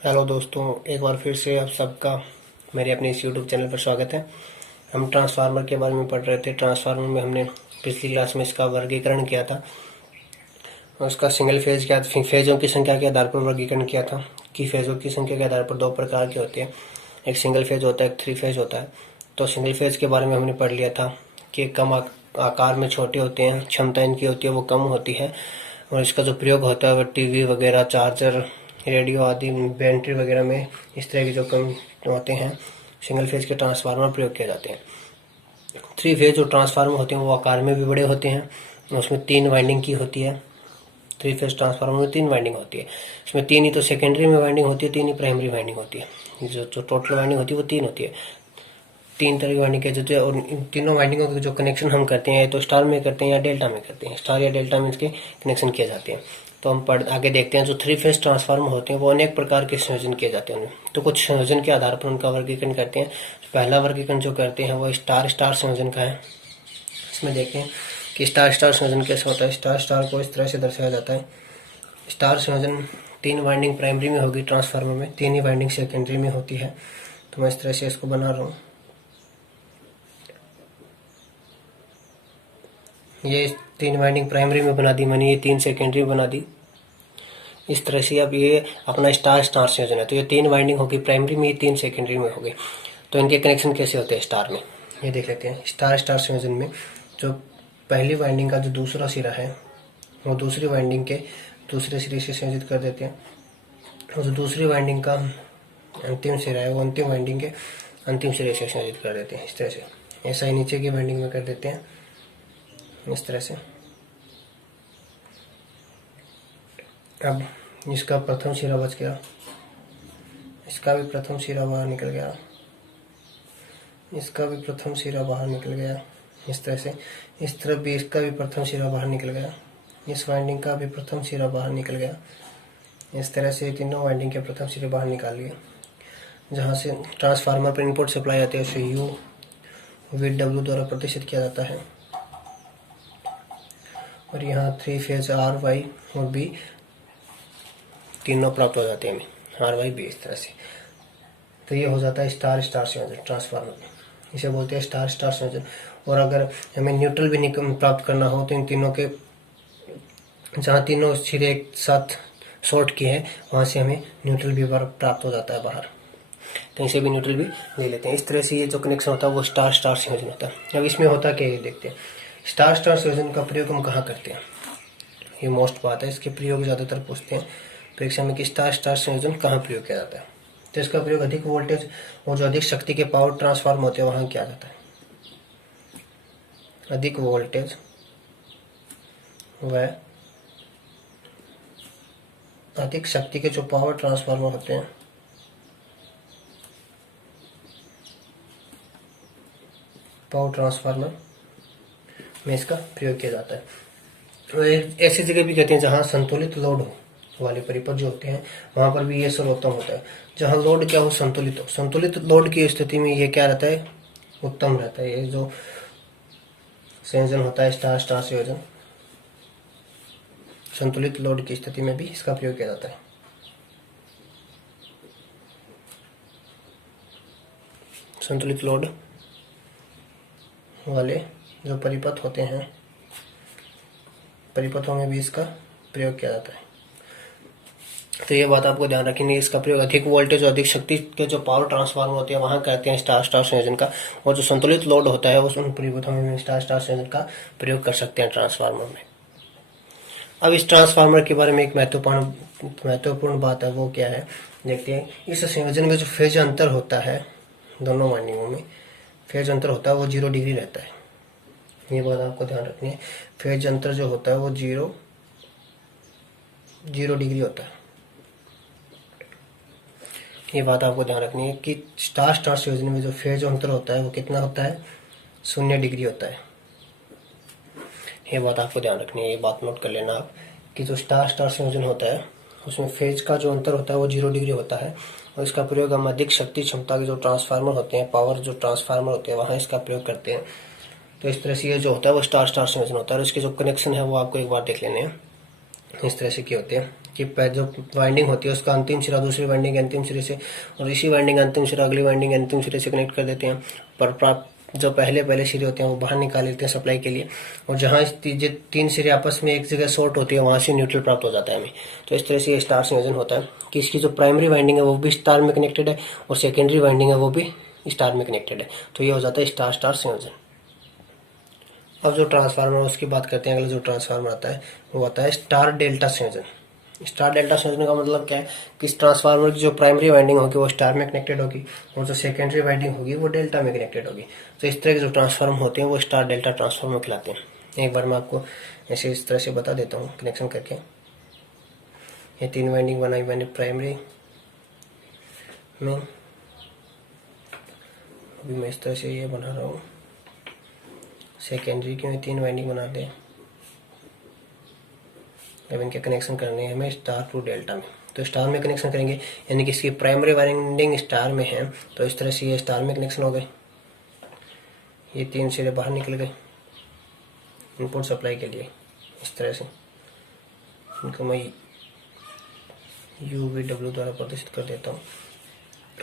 Hello दोस्तों, एक बार फिर से आप सबका मेरे अपने इस यूट्यूब चैनल पर स्वागत है। हम ट्रांसफार्मर के बारे में पढ़ रहे थे। ट्रांसफार्मर में हमने पिछली क्लास में इसका वर्गीकरण किया था और उसका सिंगल फेज के फेजों की संख्या के आधार पर वर्गीकरण किया था कि फेजों की संख्या के आधार पर दो प्रकार के होते हैं, एक सिंगल फेज होता है, एक थ्री फेज होता है। तो सिंगल फेज के बारे में हमने पढ़ लिया था कि कम आकार में छोटे होते हैं, क्षमता इनकी होती है वो कम होती है और इसका जो प्रयोग होता है वो टीवी वगैरह, चार्जर, रेडियो आदि, बैटरी वगैरह में इस तरह के जो कम होते हैं सिंगल फेज के ट्रांसफार्मर प्रयोग किए जाते हैं। थ्री फेज जो ट्रांसफार्मर होते हैं वो आकार में भी बड़े होते हैं, उसमें 3 वाइंडिंग की होती है। थ्री फेज ट्रांसफार्मर में 3 वाइंडिंग होती है। इसमें 3 ही तो सेकेंडरी में वाइंडिंग होती है, 3 ही प्राइमरी वाइंडिंग होती है। जो टोटल वाइंडिंग होती है वो 3 होती है। 3 तरह की वाइंडिंग की जाती है और इन तीनों वाइंडिंगों के जो कनेक्शन हम करते हैं तो स्टार में करते हैं या डेल्टा में करते हैं। स्टार या डेल्टा में इसके कनेक्शन किए जाते हैं। तो हम आगे देखते हैं। जो थ्री फेज ट्रांसफार्मर होते हैं वो अनेक प्रकार के संयोजन किए जाते हैं उनमें। तो कुछ संयोजन के आधार पर उनका वर्गीकरण करते हैं। पहला वर्गीकरण जो करते हैं वो स्टार स्टार संयोजन का है। इसमें देखते हैं कि स्टार स्टार संयोजन कैसे होता है। स्टार स्टार को इस तरह से दर्शाया जाता है। स्टार संयोजन 3 वाइंडिंग प्राइमरी में होगी ट्रांसफार्मर में, 3 ही वाइंडिंग सेकेंडरी में होती है। तो मैं इस तरह से इसको बना रहा हूँ। ये 3 वाइंडिंग प्राइमरी में बना दी मैंने, ये 3 सेकेंडरी में बना दी। इस तरह से अब ये अपना स्टार स्टार संयोजन है। तो ये 3 वाइंडिंग होगी प्राइमरी में, ये 3 सेकेंडरी में होगी। तो इनके कनेक्शन कैसे होते हैं स्टार में, ये देख लेते हैं। स्टार स्टार संयोजन में जो पहली वाइंडिंग का जो दूसरा सिरा है वो दूसरी वाइंडिंग के दूसरे सिरे से संयोजित कर देते हैं और जो दूसरी वाइंडिंग का अंतिम सिरा है वो अंतिम वाइंडिंग के अंतिम सिरे से संयोजित कर देते हैं। इस तरह से ऐसा ही नीचे की वाइंडिंग में कर देते हैं इस तरह से। अब इसका प्रथम सिरा बच गया, इसका भी प्रथम सिरा बाहर निकल गया, इसका भी प्रथम सिरा बाहर निकल गया। इस तरह से इस तरफ भी इसका भी प्रथम सिरा बाहर निकल गया, इस वाइंडिंग का भी प्रथम सिरा बाहर निकल गया। इस तरह से तीनों वाइंडिंग के प्रथम सिरे बाहर निकाल लिए। जहाँ से ट्रांसफार्मर पर इनपुट सप्लाई आती है उसे यू वी डब्ल्यू द्वारा प्रदर्शित किया जाता है और यहाँ 3 फेज आर वाई और बी तीनों प्राप्त हो जाते हैं हमें, आर वाई बी इस तरह से। तो ये हो जाता है स्टार स्टार संयोजन ट्रांसफार्मर में, इसे बोलते हैं स्टार स्टार संयोजन। और अगर हमें न्यूट्रल भी प्राप्त करना हो तो इन तीनों के जहाँ तीनों सिरे एक साथ शॉर्ट किए हैं वहाँ से हमें न्यूट्रल भी प्राप्त हो जाता है बाहर, तो इसे भी न्यूट्रल भी ले लेते हैं। इस तरह से ये जो कनेक्शन होता है वो स्टार स्टार संयोजन होता है। अब इसमें होता क्या है ये देखते हैं। स्टार स्टार संयोजन का प्रयोग हम कहाँ करते हैं, ये मोस्ट बात है। इसके प्रयोग ज़्यादातर पूछते हैं परीक्षा में कि स्टार स्टार संयोजन कहाँ प्रयोग किया जाता है। तो इसका प्रयोग अधिक वोल्टेज और जो अधिक शक्ति के पावर ट्रांसफार्म होते हैं वहाँ किया जाता है। अधिक वोल्टेज व अधिक शक्ति के जो पावर ट्रांसफार्मर होते हैं पावर ट्रांसफार्मर में इसका प्रयोग किया जाता है। तो ऐसी जगह भी कहते हैं जहाँ संतुलित लोड हो वाले परिपथ जो होते हैं वहाँ पर भी ये सर्वोत्तम होता है। जहाँ लोड क्या हो, संतुलित हो। संतुलित लोड की स्थिति में ये क्या रहता है, उत्तम रहता है। ये जो संयोजन होता है स्टार स्टार संयोजन, संतुलित लोड की स्थिति में भी इसका प्रयोग किया जाता है। संतुलित लोड वाले जो परिपथ होते हैं परिपथों में भी इसका प्रयोग किया जाता है। तो ये बात आपको ध्यान रखनी है। इसका प्रयोग अधिक वोल्टेज और अधिक शक्ति के जो पावर ट्रांसफार्मर होते हैं वहाँ करते हैं स्टार स्टार संयोजन का, और जो संतुलित लोड होता है उस उन परिपथों में स्टार स्टार संयोजन का प्रयोग कर सकते हैं ट्रांसफार्मर में। अब इस ट्रांसफार्मर के बारे में एक महत्वपूर्ण बात है, वो क्या है देखते हैं। इस संयोजन में जो फेज अंतर होता है दोनों वाइंडिंगों में फेज अंतर होता है वो 0 डिग्री रहता है। ये बात आपको ध्यान रखनी है। फेज अंतर जो होता है वो 0 डिग्री होता है। ये बात आपको ध्यान रखनी है कि स्टार स्टार संयोजन में जो फेज अंतर होता है वो कितना होता है, 0 डिग्री होता है। ये बात आपको ध्यान रखनी है, ये बात नोट कर लेना आप कि जो स्टार स्टार संयोजन होता है उसमें फेज का जो अंतर होता है वो 0 डिग्री होता है और इसका प्रयोग हम अधिक शक्ति क्षमता के जो ट्रांसफार्मर होते हैं, पावर जो ट्रांसफार्मर होते हैं वहाँ इसका प्रयोग करते हैं। तो इस तरह से ये जो होता है वो स्टार स्टार संयोजन होता है। और इसके जो कनेक्शन है वो आपको एक बार देख लेने हैं। इस तरह से क्या होते हैं कि जो वाइंडिंग होती है उसका अंतिम सिरा दूसरी वाइंडिंग के अंतिम सिरे से और इसी वाइंडिंग का अंतिम सिरा अगली वाइंडिंग के अंतिम सिरे से कनेक्ट कर देते हैं। पर जो पहले सिरे होते हैं वो बाहर निकाल लेते हैं सप्लाई के लिए, और जहाँ तीन सिरे आपस में एक जगह शॉर्ट होती है वहाँ से न्यूट्रल प्राप्त हो जाता है हमें। तो इस तरह से ये स्टार संयोजन होता है कि इसकी जो प्राइमरी वाइंडिंग है वो भी स्टार में कनेक्टेड है और सेकेंडरी वाइंडिंग है वो भी स्टार में कनेक्टेड है। तो ये हो जाता है स्टार स्टार संयोजन। अब जो ट्रांसफार्मर उसकी बात करते हैं, अगला जो ट्रांसफार्मर आता है वो आता है स्टार डेल्टा संयोजन। स्टार डेल्टा संयोजन का मतलब क्या है कि इस ट्रांसफार्मर की जो प्राइमरी वाइंडिंग होगी वो स्टार में कनेक्टेड होगी और जो सेकेंडरी वाइंडिंग होगी वो डेल्टा में कनेक्टेड होगी। तो इस तरह के जो ट्रांसफार्मर होते हैं वो स्टार डेल्टा ट्रांसफार्मर कहलाते हैं। एक बार मैं आपको ऐसे इस तरह से बता देता हूँ कनेक्शन करके। ये 3 वाइंडिंग बनाई मैंने प्राइमरी में, अभी मैं इस तरह से ये बना रहा हूँ। सेकेंडरी की 3 वाइंडिंग बना दें। अब इनके कनेक्शन करने हैं हमें स्टार टू डेल्टा में। तो स्टार में कनेक्शन करेंगे यानी कि इसकी प्राइमरी वाइंडिंग स्टार में है, तो इस तरह से ये स्टार में कनेक्शन हो गए। ये 3 सिरे बाहर निकल गए इनपुट सप्लाई के लिए। इस तरह से इनको मैं UVW द्वारा प्रदर्शित कर देता हूँ।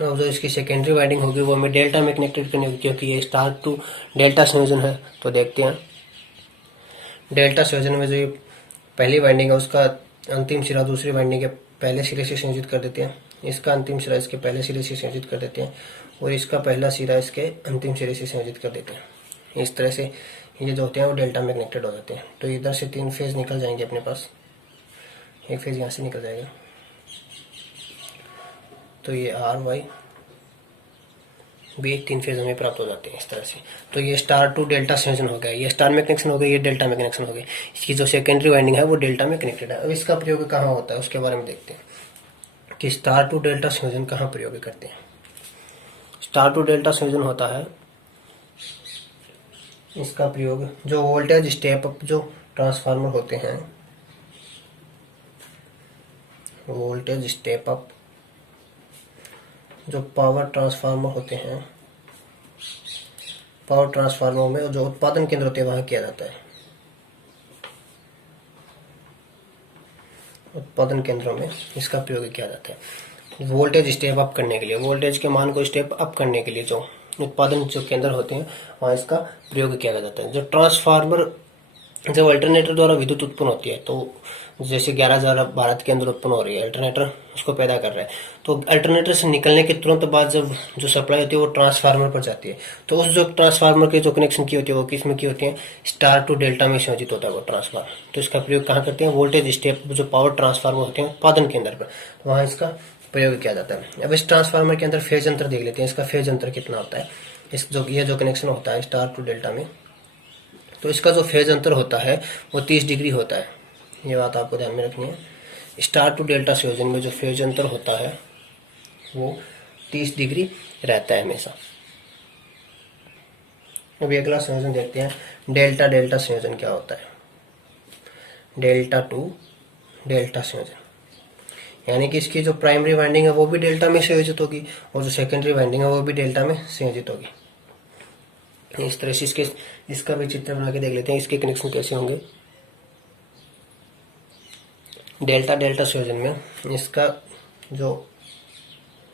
अब जो इसकी सेकेंडरी वाइंडिंग होगी वो हमें डेल्टा में कनेक्टेड करनी होगी क्योंकि ये स्टार टू डेल्टा संयोजन है। तो देखते हैं डेल्टा संयोजन में जो ये पहली वाइंडिंग है उसका अंतिम सिरा दूसरी वाइंडिंग के पहले सिरे से संयोजित कर देते हैं, इसका अंतिम सिरा इसके पहले सिरे से संयोजित कर देते हैं और इसका पहला सिरा इसके अंतिम सिरे से संयोजित कर देते हैं। इस तरह से ये जो होते हैं वो डेल्टा में कनेक्टेड हो जाते हैं। तो इधर से 3 फेज निकल जाएंगे अपने पास, एक फेज यहाँ से निकल जाएगा। तो ये RY भी 3 फेज हमें प्राप्त हो जाते हैं इस तरह से। तो ये स्टार टू डेल्टा संयोजन हो गया, ये स्टार में कनेक्शन हो गया, ये डेल्टा में कनेक्शन हो गया। इसकी जो सेकेंडरी वाइंडिंग है वो डेल्टा में कनेक्टेड है। अब इसका प्रयोग कहाँ होता है उसके बारे में देखते हैं कि स्टार टू डेल्टा संयोजन कहाँ प्रयोग करते हैं। स्टार टू डेल्टा संयोजन होता है इसका प्रयोग जो वोल्टेज स्टेप अप जो ट्रांसफार्मर होते हैं, वोल्टेज स्टेप अप जो पावर ट्रांसफार्मर होते हैं, पावर ट्रांसफार्मर में जो उत्पादन केंद्र होते हैं वहां किया जाता है। उत्पादन केंद्रों में इसका प्रयोग किया जाता है वोल्टेज स्टेप अप करने के लिए, वोल्टेज के मान को स्टेप अप करने के लिए जो उत्पादन जो केंद्र होते हैं वहां इसका प्रयोग किया जाता है। जो ट्रांसफार्मर जब अल्टरनेटर द्वारा विद्युत उत्पन्न होती है, तो जैसे 11,000 भारत के अंदर उत्पन्न हो रही है, अल्टरनेटर उसको पैदा कर रहा है, तो अल्टरनेटर से निकलने के तुरंत बाद जब जो सप्लाई होती है वो ट्रांसफार्मर पर जाती है। तो उस जो ट्रांसफार्मर के जो कनेक्शन की होती है वो किस में की होती है, स्टार टू डेल्टा में संयोजित होता है वो ट्रांसफार्मर। तो इसका प्रयोग कहाँ करते हैं, वोल्टेज स्टेप जो पावर ट्रांसफार्मर होते हैं उत्पादन केंद्र पर, वहाँ इसका प्रयोग किया जाता है। अब इस ट्रांसफार्मर के अंदर फेज अंतर देख लेते हैं, इसका फेज अंतर कितना होता है। इस जो ये जो कनेक्शन होता है स्टार टू डेल्टा में, तो इसका जो फेज अंतर होता है वो 30 डिग्री होता है। ये बात आपको ध्यान में रखनी है। स्टार टू डेल्टा संयोजन में जो फेज अंतर होता है वो 30 डिग्री रहता है हमेशा। अभी अगला संयोजन देखते हैं डेल्टा डेल्टा संयोजन क्या होता है। डेल्टा टू डेल्टा संयोजन यानी कि इसकी जो प्राइमरी वाइंडिंग है वो भी डेल्टा में संयोजित होगी और जो सेकेंडरी वाइंडिंग है वो भी डेल्टा में संयोजित होगी। इस तरह से इसका भी चित्र बना के देख लेते हैं इसके कनेक्शन कैसे होंगे। डेल्टा डेल्टा संयोजन में इसका जो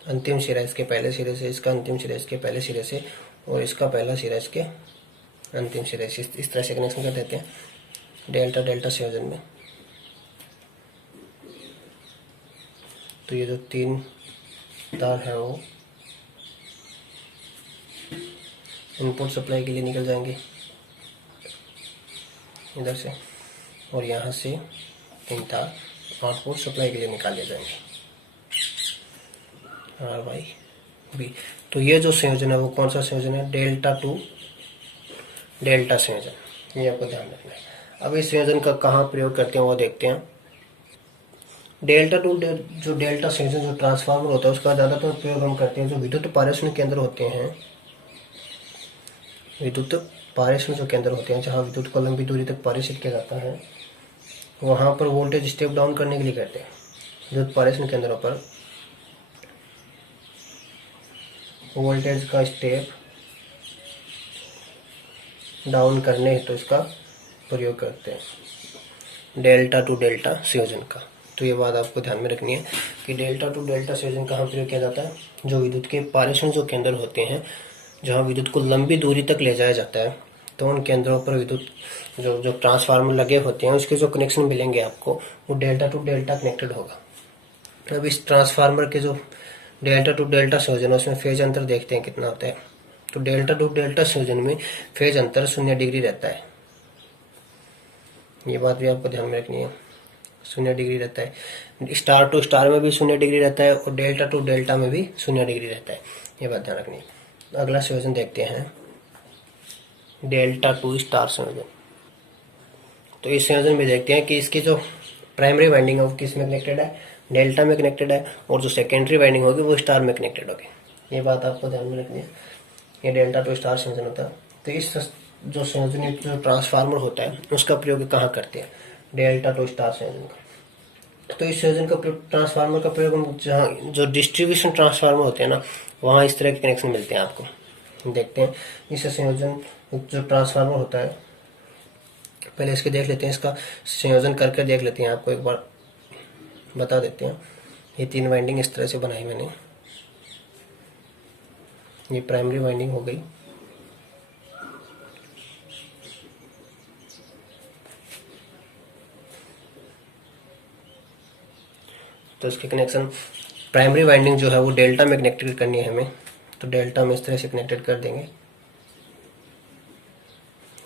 अंतिम सिरा इसके पहले सिरे से, इसका अंतिम सिरा इसके पहले सिरे से और इसका पहला सिरा इसके अंतिम सिरे से, इस तरह से कनेक्शन कर देते हैं डेल्टा डेल्टा संयोजन में। तो ये जो 3 तार है वो इनपुट सप्लाई के लिए निकल जाएंगे इधर से, और यहाँ से 3 तार आउटपुट सप्लाई के लिए निकाल दिए जाएंगे RYB। तो ये जो संयोजन है वो कौन सा संयोजन है, डेल्टा टू डेल्टा संयोजन, ये आपको ध्यान रखना है। अब इस संयोजन का कहाँ प्रयोग करते हैं वो देखते हैं। डेल्टा टू जो डेल्टा संयोजन जो ट्रांसफार्मर होता है उसका ज़्यादातर प्रयोग हम करते हैं जो विद्युत पारेषण केंद्र होते हैं, विद्युत पारेषण जो केंद्र होते हैं जहाँ विद्युत को लंबी दूरी तक पारेषित किया जाता है, वहाँ पर वोल्टेज स्टेप डाउन करने के लिए करते हैं। विद्युत पारेषण केंद्रों पर वोल्टेज का स्टेप डाउन करने हेतु तो इसका प्रयोग करते हैं डेल्टा टू डेल्टा संयोजन का। तो ये बात आपको ध्यान में रखनी है कि डेल्टा टू डेल्टा संयोजन कहाँ प्रयोग किया जाता है? जो विद्युत के पारेषण जो केंद्र होते हैं, जहाँ विद्युत को लंबी दूरी तक ले जाया जाता है, तो उन केंद्रों पर विद्युत जो जो ट्रांसफार्मर लगे होते हैं उसके जो कनेक्शन मिलेंगे आपको, वो डेल्टा टू डेल्टा कनेक्टेड होगा। अब इस ट्रांसफार्मर के जो डेल्टा टू डेल्टा संयोजन है उसमें फेज अंतर देखते हैं कितना होता है। तो डेल्टा टू डेल्टा संयोजन में फेज अंतर 0 डिग्री रहता है। ये बात भी आपको ध्यान में रखनी है, 0 डिग्री रहता है। स्टार टू स्टार में भी 0 डिग्री रहता है और डेल्टा टू डेल्टा में भी 0 डिग्री रहता है। ये बात ध्यान रखनी है। अगला संयोजन देखते हैं, डेल्टा टू स्टार संयोजन। तो इस संयोजन में देखते हैं कि इसकी जो प्राइमरी वाइंडिंग है वो किस में कनेक्टेड है? डेल्टा में कनेक्टेड है, और जो सेकेंडरी वाइंडिंग होगी वो स्टार में कनेक्टेड होगी। ये बात आपको ध्यान में रखनी है। ये डेल्टा टू स्टार संयोजन होता है। तो इस जो संयोजन जो ट्रांसफार्मर होता है उसका प्रयोग कहाँ करते हैं? डेल्टा टू स्टार संयोजन का। तो इस संयोजन का ट्रांसफार्मर का प्रयोग हम जहाँ जो डिस्ट्रीब्यूशन ट्रांसफार्मर होते हैं ना, वहाँ इस तरह के कनेक्शन मिलते हैं आपको। देखते हैं इस संयोजन जो ट्रांसफार्मर होता है, पहले इसके देख लेते हैं, इसका संयोजन करके देख लेते हैं, आपको एक बार बता देते हैं। ये 3 वाइंडिंग इस तरह से बनाई मैंने। ये प्राइमरी वाइंडिंग हो गई, तो इसके कनेक्शन प्राइमरी वाइंडिंग जो है वो डेल्टा में कनेक्टेड करनी है हमें, तो डेल्टा में इस तरह से कनेक्टेड कर देंगे।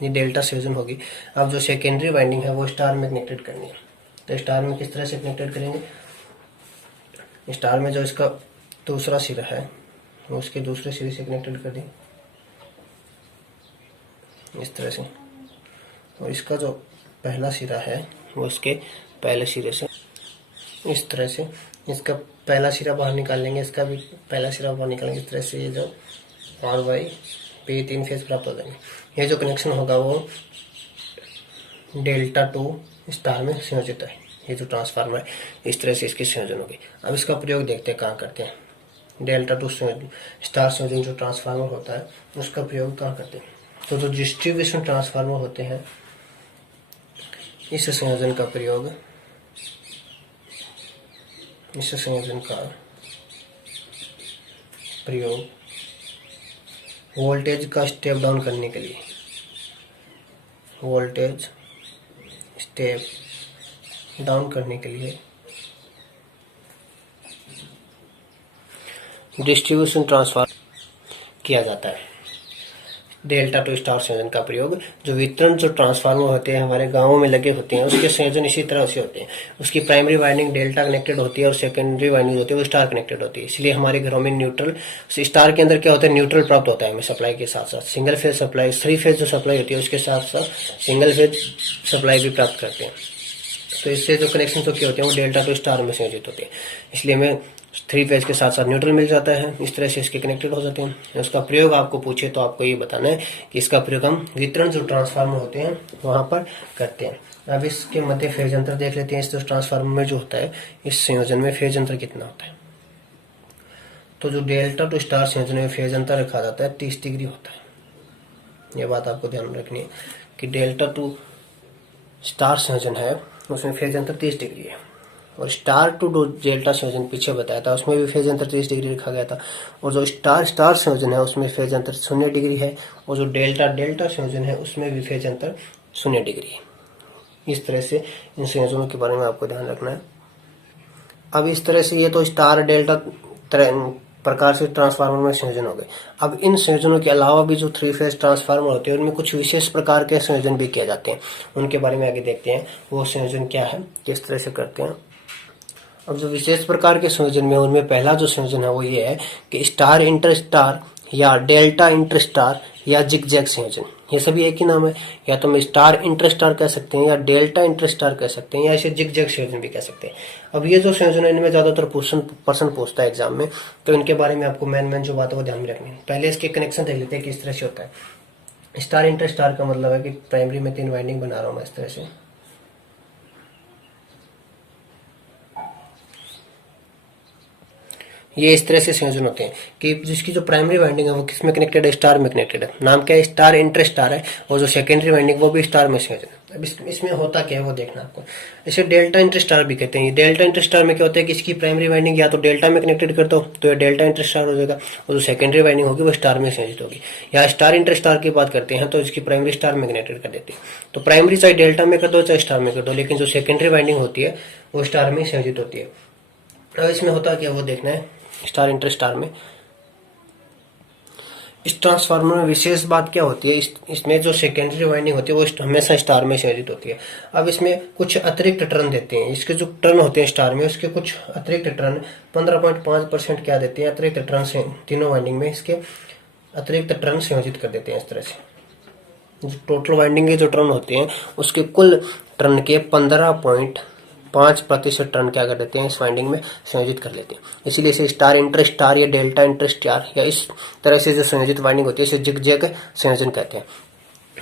ये डेल्टा संयोजन होगी। अब जो सेकेंडरी वाइंडिंग है वो स्टार में कनेक्टेड करनी है, तो स्टार में किस तरह से कनेक्टेड करेंगे? स्टार में जो इसका दूसरा सिरा है वो उसके दूसरे सिरे से कनेक्टेड कर देंगे इस तरह से, और इसका जो पहला सिरा है वो इसके पहले सिरे से इस तरह से, इसका पहला सिरा बाहर निकाल लेंगे, इसका भी पहला सिरा बाहर निकालेंगे इस तरह से। ये जो आर वाई पे 3 फेज प्राप्त हो जाएंगे। ये जो कनेक्शन होगा वो डेल्टा टू स्टार में संयोजित है। ये जो ट्रांसफार्मर है इस तरह से इसकी संयोजन होगी। अब इसका प्रयोग देखते हैं कहाँ करते हैं। डेल्टा टू स्टार संयोजन जो ट्रांसफार्मर होता है उसका प्रयोग कहाँ करते हैं? तो जो डिस्ट्रीब्यूशन ट्रांसफार्मर होते हैं इस संयोजन का प्रयोग वोल्टेज का स्टेप डाउन करने के लिए, वोल्टेज स्टेप डाउन करने के लिए डिस्ट्रीब्यूशन ट्रांसफार्मर किया जाता है। डेल्टा टू स्टार संयोजन का प्रयोग जो वितरण जो ट्रांसफार्मर होते हैं हमारे गांवों में लगे होते हैं उसके संयोजन इसी तरह से होते हैं। उसकी प्राइमरी वाइंडिंग डेल्टा कनेक्टेड होती है और सेकेंडरी वाइंडिंग होती है वो स्टार कनेक्टेड होती है। इसलिए हमारे घरों में न्यूट्रल, स्टार के अंदर क्या होता है, न्यूट्रल प्राप्त होता है हमें सप्लाई के साथ साथ। सिंगल फेज सप्लाई, 3 फेज जो सप्लाई होती है उसके साथ साथ सिंगल फेज सप्लाई भी प्राप्त करते हैं। तो इससे जो कनेक्शन तो क्या होते हैं वो डेल्टा टू स्टार में संयोजित होते हैं। इसलिए हमें 3 फेज के साथ साथ न्यूट्रल मिल जाता है, इस तरह से इसके कनेक्टेड हो जाते हैं। उसका प्रयोग आपको पूछे तो आपको ये बताना है कि इसका प्रयोग हम वितरण जो ट्रांसफार्मर होते हैं वहां पर करते हैं। अब इसके मध्य फेज अंतर देख लेते हैं। इस ट्रांसफार्मर में जो होता है इस संयोजन में फेज अंतर कितना होता है? तो जो डेल्टा टू स्टार संयोजन में फेज अंतर रखा जाता है 30 डिग्री होता है। यह बात आपको ध्यान में रखनी है कि डेल्टा टू स्टार संयोजन है उसमें फेज अंतर 30 डिग्री है, और स्टार टू डेल्टा संयोजन पीछे बताया था उसमें भी फेज अंतर 30 डिग्री रखा गया था। और जो स्टार स्टार संयोजन है उसमें फेज अंतर 0 डिग्री है, और जो डेल्टा डेल्टा संयोजन है उसमें भी फेज अंतर 0 डिग्री है। इस तरह से इन संयोजनों के बारे में आपको ध्यान रखना है। अब इस तरह से ये तो स्टार डेल्टा प्रकार से ट्रांसफार्मर में संयोजन हो गए। अब इन संयोजनों के अलावा भी जो 3 फेज ट्रांसफार्मर होते हैं उनमें कुछ विशेष प्रकार के संयोजन भी किए जाते हैं। उनके बारे में आगे देखते हैं वो संयोजन क्या है, किस तरह से करते हैं। अब जो विशेष प्रकार के संयोजन में उनमें पहला जो संयोजन है वो ये है कि स्टार इंटर स्टार या डेल्टा इंटर स्टार या जिगजैग संयोजन। ये सभी एक ही नाम है, या तो हम स्टार इंटर स्टार कह सकते हैं या डेल्टा इंटर स्टार कह सकते हैं या इसे जिगजैग संयोजन भी कह सकते हैं। अब ये जो संयोजन है इनमें ज्यादातर प्रश्न पूछता है एग्जाम में, तो इनके बारे में आपको मेन जो बात है वो ध्यान में रखनी है। पहले इसके कनेक्शन देख लेते हैं किस तरह से होता है। स्टार इंटर स्टार का मतलब है कि प्राइमरी में 3 वाइंडिंग बना रहा हूं मैं इस तरह से, ये इस तरह से संयोजन होते हैं कि जिसकी जो प्राइमरी वाइंडिंग है वो किस में कनेक्टेड है, स्टार में कनेक्टेड है। नाम क्या है, स्टार इंटर स्टार है, और जो सेकेंडरी वाइंडिंग वो भी स्टार में संयोजन है। अब इसमें होता क्या है वो देखना आपको। इसे डेल्टा इंटर स्टार भी कहते हैं। डेल्टा इंटर स्टार में क्या होता है कि इसकी प्राइमरी वाइंडिंग या तो डेल्टा में कनेक्टेड कर दो तो ये डेल्टा इंटर स्टार हो जाएगा, और जो सेकेंडरी वाइंडिंग होगी वो स्टार में संयोजित होगी। या स्टार इंटर स्टार की बात करते हैं तो इसकी प्राइमरी स्टार में कनेक्टेड कर देते हैं। तो प्राइमरी चाहे डेल्टा में कर दो चाहे स्टार में कर दो, लेकिन जो सेकेंडरी वाइंडिंग होती है वो स्टार में संयोजित होती है। अब इसमें होता क्या वो देखना है स्टार इंटर स्टार में। इस ट्रांसफार्मर में विशेष बात क्या होती है, इसमें जो सेकेंडरी वाइंडिंग होती है वो हमेशा स्टार में संयोजित होती है। अब इसमें कुछ अतिरिक्त टर्न देते हैं, इसके जो टर्न होते हैं स्टार में उसके कुछ अतिरिक्त टर्न 15.5% क्या देते हैं, अतिरिक्त टर्न से तीनों वाइंडिंग में इसके अतिरिक्त टर्न संयोजित कर देते हैं। इस तरह से जो टोटल वाइंडिंग के जो टर्न होते हैं उसके कुल टर्न के 15.5% टर्न क्या कर देते हैं इस वाइंडिंग में संयोजित कर लेते हैं। इसीलिए इसे स्टार इंटर स्टार या डेल्टा इंटर स्टार या इस तरह से जो संयोजित वाइंडिंग होती है इसे जिगजैग संयोजन कहते हैं।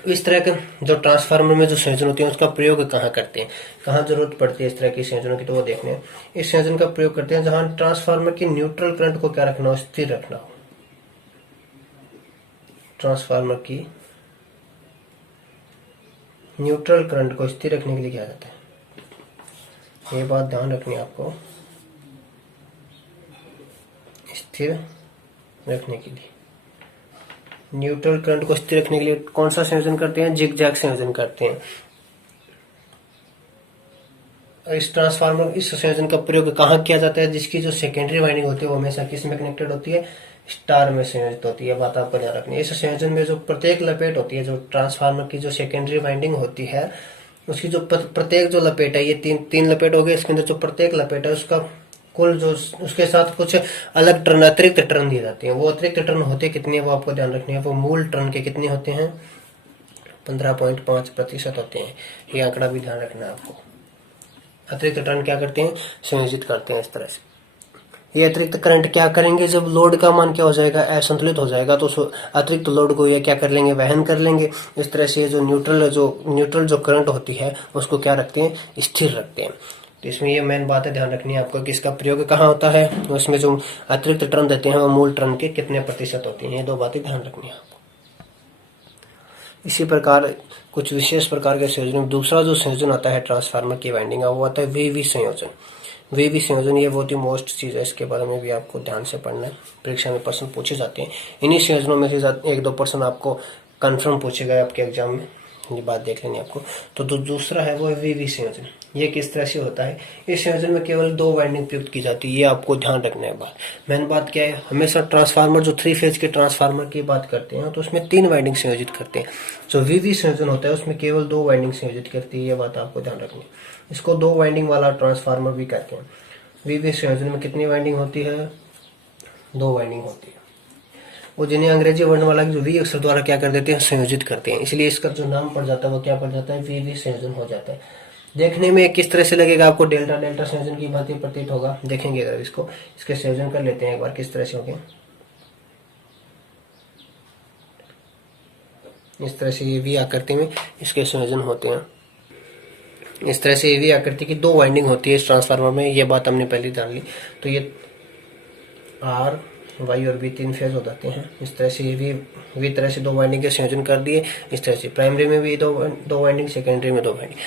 इस तरह के जो ट्रांसफार्मर में जो संयोजन होते हैं उसका प्रयोग कहाँ करते हैं, कहाँ जरूरत पड़ती है इस तरह के संयोजनों की, तो वो देखने हैं। इस संयोजन का प्रयोग करते हैं जहां ट्रांसफार्मर की न्यूट्रल करंट को क्या रखना हो, स्थिर रखना हो। ट्रांसफार्मर की न्यूट्रल करंट को स्थिर रखने के लिए क्या जाता है, ये बात ध्यान रखनी है आपको। स्थिर रखने के लिए न्यूट्रल करंट को स्थिर रखने के लिए कौन सा संयोजन करते हैं, जिगजैग संयोजन करते हैं। इस ट्रांसफार्मर इस संयोजन का प्रयोग कहाँ किया जाता है, जिसकी जो सेकेंडरी वाइंडिंग होती है वो हमेशा किस में कनेक्टेड होती है, स्टार में संयोजित होती है। बात आपको ध्यान रखनी है। इस संयोजन में जो प्रत्येक लपेट होती है, जो ट्रांसफार्मर की जो सेकेंडरी वाइंडिंग होती है उसकी जो प्रत्येक जो लपेट है, ये तीन लपेट हो गए, इसके अंदर जो प्रत्येक लपेट है उसका कुल जो उसके साथ कुछ अलग टर्न अतिरिक्त टर्न दिए जाते हैं। वो अतिरिक्त टर्न होते कितने वो आपको ध्यान रखने हैं। वो मूल टर्न के कितने होते हैं, 15.5% होते हैं। ये आंकड़ा भी ध्यान रखना है आपको। अतिरिक्त टर्न क्या करते हैं, संयोजित करते हैं इस तरह से। ये अतिरिक्त करंट क्या करेंगे, जब लोड का मान क्या हो जाएगा, असंतुलित हो जाएगा तो अतिरिक्त लोड को ये क्या कर लेंगे, वहन कर लेंगे। इस तरह से जो न्यूट्रल जो करंट होती है उसको क्या रखते हैं, स्थिर रखते हैं। तो इसमें ये मेन बात है ध्यान रखनी है आपको कि इसका प्रयोग कहाँ होता है, उसमें जो अतिरिक्त टर्न देते हैं वो मूल टर्न के कितने प्रतिशत होती हैं, ये दो बातें ध्यान रखनी है आपको। इसी प्रकार कुछ विशेष प्रकार के संयोजन में दूसरा जो संयोजन आता है ट्रांसफार्मर की वाइंडिंग का, वो आता है वीवी संयोजन। वीवी संयोजन ये बहुत ही मोस्ट चीज है, इसके बारे में भी आपको ध्यान से पढ़ना है। परीक्षा में प्रश्न पूछे जाते हैं। इन्हीं संयोजनों में से 1-2% आपको कंफर्म पूछेगा आपके एग्जाम में, ये बात देख लेनी आपको। तो दूसरा है वो वीवी संयोजन। ये किस तरह से होता है, इस संयोजन में केवल 2 वाइंडिंग प्रयुक्त की जाती है, ये आपको ध्यान रखना है। बात मेन बात क्या है, हमेशा ट्रांसफार्मर जो 3 फेज के ट्रांसफार्मर की बात करते हैं तो उसमें 3 वाइंडिंग संयोजित करते हैं। जो वीवी संयोजन होता है उसमें केवल 2 वाइंडिंग संयोजित करती है, ये बात आपको ध्यान रखनी है। इसको 2 वाइंडिंग वाला ट्रांसफार्मर भी कहते हैं। वीवी संयोजन में कितनी वाइंडिंग होती है, 2 वाइंडिंग होती है। वो जिन्हें अंग्रेजी वर्णमाला की जो वी अक्षर द्वारा क्या कर देते हैं, संयोजित करते हैं, इसलिए इसका जो नाम पड़ जाता है वो क्या पड़ जाता है, वीवी संयोजन हो जाता है। देखने में किस तरह से लगेगा आपको, डेल्टा डेल्टा संयोजन की भांति प्रतीत होगा। देखेंगे अगर इसको, इसके संयोजन कर लेते हैं एक बार किस तरह से होंगे। इस तरह से ये वी आकृति में इसके संयोजन होते हैं। इस तरह से ये वी आकृति की 2 वाइंडिंग होती है इस ट्रांसफार्मर में, ये बात हमने पहले जान ली। तो ये आर वाई और बी 3 फेज हो जाते हैं। इस तरह से ये वी तरह से 2 वाइंडिंग के संयोजन कर दिए। इस तरह से प्राइमरी में भी दो वाइंडिंग, सेकेंडरी में 2 वाइंडिंग।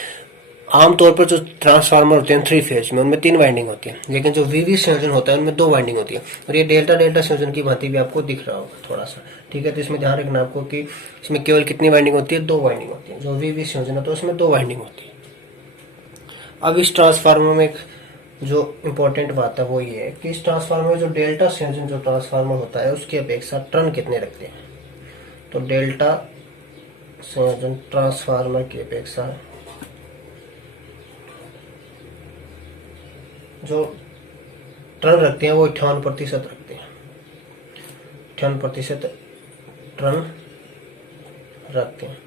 आमतौर पर जो ट्रांसफार्मर होते हैं 3 फेज में उनमें 3 वाइंडिंग होती है, लेकिन जो वीवी संयोजन होता है उनमें 2 वाइंडिंग होती है। और ये डेल्टा डेल्टा संयोजन की भांति भी आपको दिख रहा होगा थोड़ा सा, ठीक है। तो इसमें ध्यान रखना आपको कि इसमें केवल कितनी वाइंडिंग होती है, 2 वाइंडिंग होती है। जो वीवी संयोजन होता है उसमें 2 वाइंडिंग होती है। अब इस ट्रांसफार्मर में एक जो इम्पोर्टेंट बात है वो ये है कि इस ट्रांसफार्मर में जो डेल्टा संयोजन जो ट्रांसफार्मर होता है उसकी अपेक्षा टर्न कितने रखते हैं। तो डेल्टा संयोजन ट्रांसफार्मर की अपेक्षा जो टर्न रखते हैं वो 58% रखते हैं। 58% टर्न रखते हैं।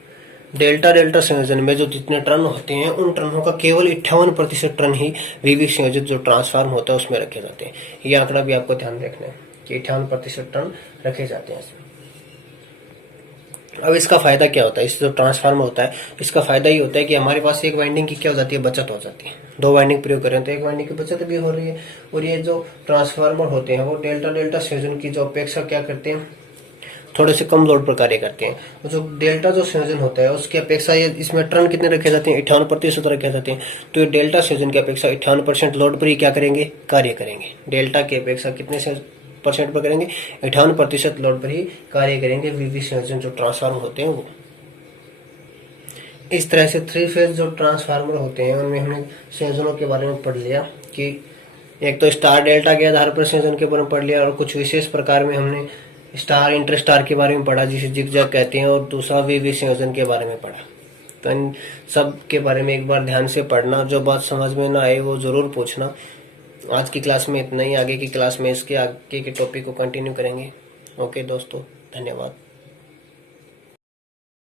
डेल्टा डेल्टा संयोजन में जो जितने टर्न होते हैं उन टर्नों का केवल 58% टर्न ही वीवी संयोजित जो ट्रांसफार्म होता है उसमें रखे जाते हैं। ये आंकड़ा भी आपको ध्यान रखना है कि 58% टर्न रखे जाते हैं इसमें। अब इसका फायदा क्या होता है, इस जो ट्रांसफार्मर होता है इसका फायदा ये होता है कि हमारे पास एक वाइंडिंग की क्या हो जाती है, बचत हो जाती है। 2 वाइंडिंग प्रयोग करें तो एक वाइंडिंग की बचत भी हो रही है। और ये जो ट्रांसफार्मर होते हैं वो डेल्टा डेल्टा संयोजन की जो अपेक्षा क्या करते हैं, थोड़े से कम लोड पर कार्य करते हैं। जो डेल्टा जो संयोजन होता है उसकी अपेक्षा ये इसमें टर्न कितने रखे जाते हैं, 58% रखे जाते हैं। तो ये डेल्टा संयोजन की अपेक्षा 58% लोड पर ही क्या करेंगे, कार्य करेंगे। डेल्टा की अपेक्षा कितने % पर करेंगे, 58% लोड पर ही कार्य करेंगे वीवी संयोजन जो ट्रांसफार्मर होते हैं वो। इस तरह से 3 फेज जो ट्रांसफार्मर होते हैं उनमें हमने संयोजनों के बारे में पढ़ लिया कि एक तो स्टार डेल्टा के आधार पर संयोजन के बारे में पढ़ लिया, और कुछ विशेष प्रकार में हमने स्टार इंटर स्टार के बारे में पढ़ा जिसे जिगजैग कहते हैं, और दूसरा वीवी संयोजन के बारे में पढ़ा। तो इन सब के बारे में एक बार ध्यान से पढ़ना, जो बात समझ में ना आए वो जरूर पूछना। आज की क्लास में इतना ही, आगे की क्लास में इसके आगे के टॉपिक को कंटिन्यू करेंगे। ओके दोस्तों, धन्यवाद।